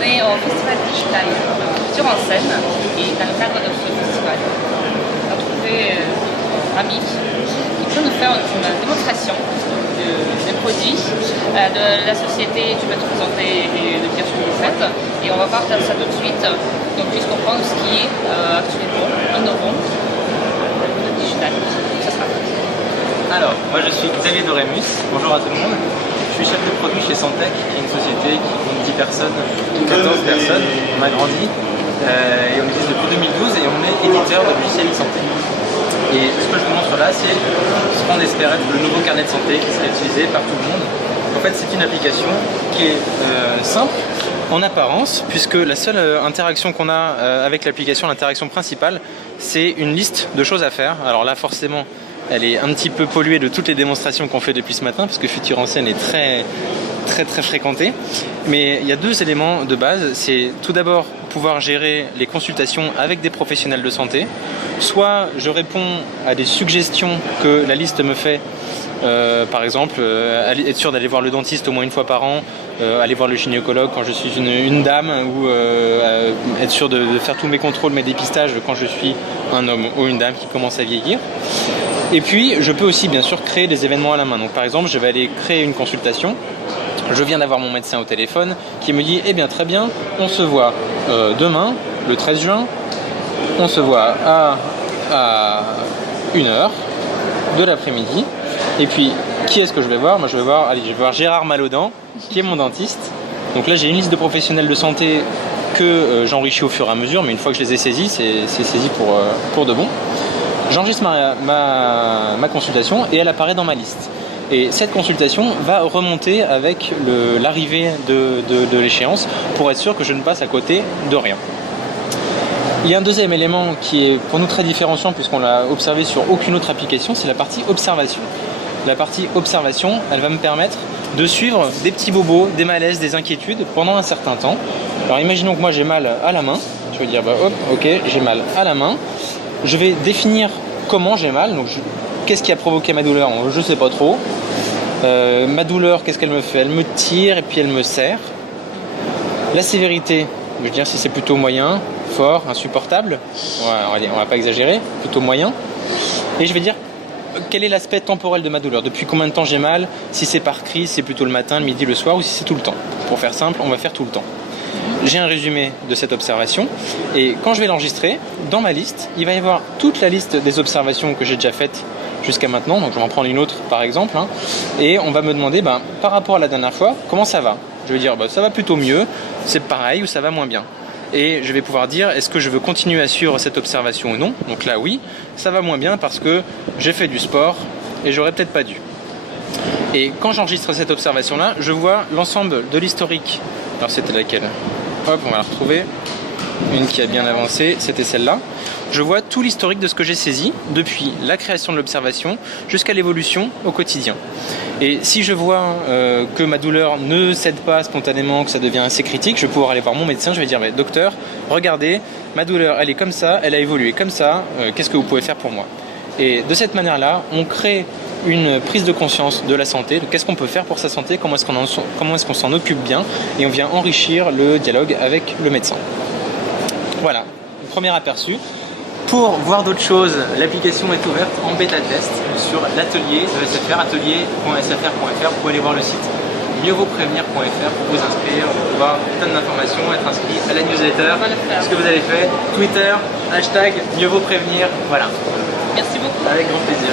on est au Festival Digital, Futur en scène, et dans le cadre de ce festival, on a trouvé Ami qui peut nous faire une démonstration des produits de la société. Tu vas te présenter et de dire ce que vous faites, et on va voir ça tout de suite, donc puisse comprendre ce qui est actuellement innovant dans le digital. Ça sera parti. Alors, moi je suis Xavier Dorémus, bonjour à tout le monde. Je suis chef de produit chez Santec, qui est une société qui compte 10 personnes, 14 personnes. On a grandi et on existe depuis 2012 et on est éditeur de logiciels de santé. Et ce que je vous montre là, c'est ce qu'on espère être le nouveau carnet de santé qui serait utilisé par tout le monde. En fait, c'est une application qui est simple en apparence, puisque la seule interaction qu'on a avec l'application, l'interaction principale, c'est une liste de choses à faire. Alors là, forcément, elle est un petit peu polluée de toutes les démonstrations qu'on fait depuis ce matin, parce que Futur en scène est très fréquenté. Mais il y a deux éléments de base. C'est tout d'abord pouvoir gérer les consultations avec des professionnels de santé. Soit je réponds à des suggestions que la liste me fait, par exemple, être sûr d'aller voir le dentiste au moins une fois par an, aller voir le gynécologue quand je suis une dame, ou être sûr de faire tous mes contrôles, mes dépistages quand je suis un homme ou une dame qui commence à vieillir. Et puis, je peux aussi bien sûr créer des événements à la main. Donc par exemple, je vais aller créer une consultation. Je viens d'avoir mon médecin au téléphone qui me dit « Eh bien très bien, on se voit demain, le 13 juin, on se voit à 1h de l'après-midi. Et puis, qui est-ce que je vais voir ? Moi je vais voir Gérard Malaudan, qui est mon dentiste. Donc là j'ai une liste de professionnels de santé que j'enrichis au fur et à mesure, mais une fois que je les ai saisis, c'est saisi pour de bon. J'enregistre ma consultation et elle apparaît dans ma liste. Et cette consultation va remonter avec l'arrivée de l'échéance pour être sûr que je ne passe à côté de rien. Il y a un deuxième élément qui est pour nous très différenciant puisqu'on l'a observé sur aucune autre application, c'est la partie observation. La partie observation, elle va me permettre de suivre des petits bobos, des malaises, des inquiétudes pendant un certain temps. Alors imaginons que moi j'ai mal à la main. Je vais dire bah hop, ok, j'ai mal à la main. Je vais définir comment j'ai mal, donc qu'est-ce qui a provoqué ma douleur, je ne sais pas trop. Ma douleur, qu'est-ce qu'elle me fait? Elle me tire et puis elle me serre. La sévérité, je veux dire si c'est plutôt moyen, fort, insupportable, on va pas exagérer, plutôt moyen. Et je vais dire quel est l'aspect temporel de ma douleur, depuis combien de temps j'ai mal, si c'est par crise, c'est plutôt le matin, le midi, le soir, ou si c'est tout le temps. Pour faire simple, on va faire tout le temps. J'ai un résumé de cette observation et quand je vais l'enregistrer, dans ma liste, il va y avoir toute la liste des observations que j'ai déjà faites jusqu'à maintenant. Donc je vais en prendre une autre par exemple, et on va me demander par rapport à la dernière fois, comment ça va? Je vais dire ça va plutôt mieux, c'est pareil ou ça va moins bien. Et je vais pouvoir dire est-ce que je veux continuer à suivre cette observation ou non. Donc là oui, ça va moins bien parce que j'ai fait du sport et j'aurais peut-être pas dû. Et quand j'enregistre cette observation là, je vois l'ensemble de l'historique. Alors c'était laquelle? Hop, on va la retrouver. Une qui a bien avancé, c'était celle-là. Je vois tout l'historique de ce que j'ai saisi depuis la création de l'observation jusqu'à l'évolution au quotidien. Et si je vois que ma douleur ne cède pas spontanément, que ça devient assez critique, je vais pouvoir aller voir mon médecin, je vais dire docteur, regardez, ma douleur elle est comme ça, elle a évolué comme ça, qu'est-ce que vous pouvez faire pour moi? Et de cette manière-là, on crée une prise de conscience de la santé, de qu'est-ce qu'on peut faire pour sa santé, comment est-ce qu'on s'en occupe bien, et on vient enrichir le dialogue avec le médecin. Voilà, premier aperçu. Pour voir d'autres choses, l'application est ouverte en bêta-test sur l'atelier de SFR, atelier.sfr.fr. Vous pouvez aller voir le site mieuxvautprévenir.fr pour vous inscrire, pour voir plein d'informations, être inscrit à la newsletter, ce que vous avez fait, Twitter, hashtag mieuxvautprévenir, voilà. Merci beaucoup. Avec grand plaisir.